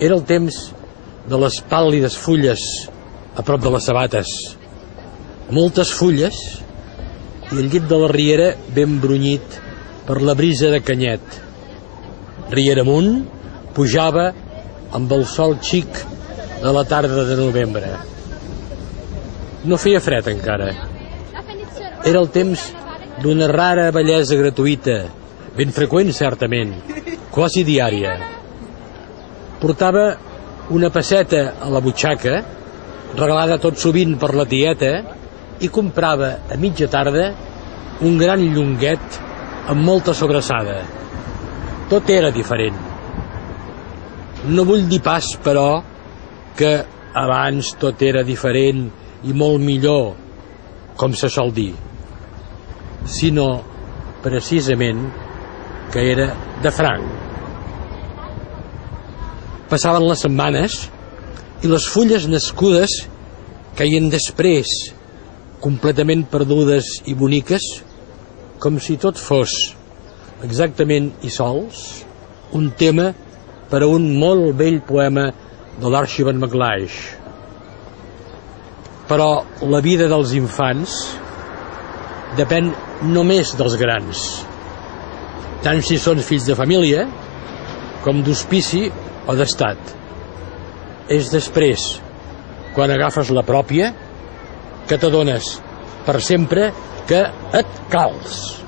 Era el temps de les pàl·lides fulles a prop de les sabates. Moltes fulles i el llit de la riera ben brunyit per la brisa de canyet. Riera amunt pujava amb el sol xic de la tarda de novembre. No feia fred encara. Era el temps d'una rara bellesa gratuïta, ben freqüent certament, quasi diària. Portava una pesseta a la butxaca, regalada tot sovint per la tieta, i comprava a mitja tarda un gran llonguet amb molta sobrassada. Tot era diferent. No vull dir pas, però, que abans tot era diferent i molt millor, com se sol dir, sinó precisament que era de franc. Passaven les setmanes i les fulles nascudes caien després, completament perdudes i boniques, com si tot fos, exactament i sols, un tema per a un molt vell poema de l'Archibald MacLeish. Però la vida dels infants depèn només dels grans, tant si són fills de família com d'hospici o d'estat. És després, quan agafes la pròpia, que t'adones per sempre que et cals.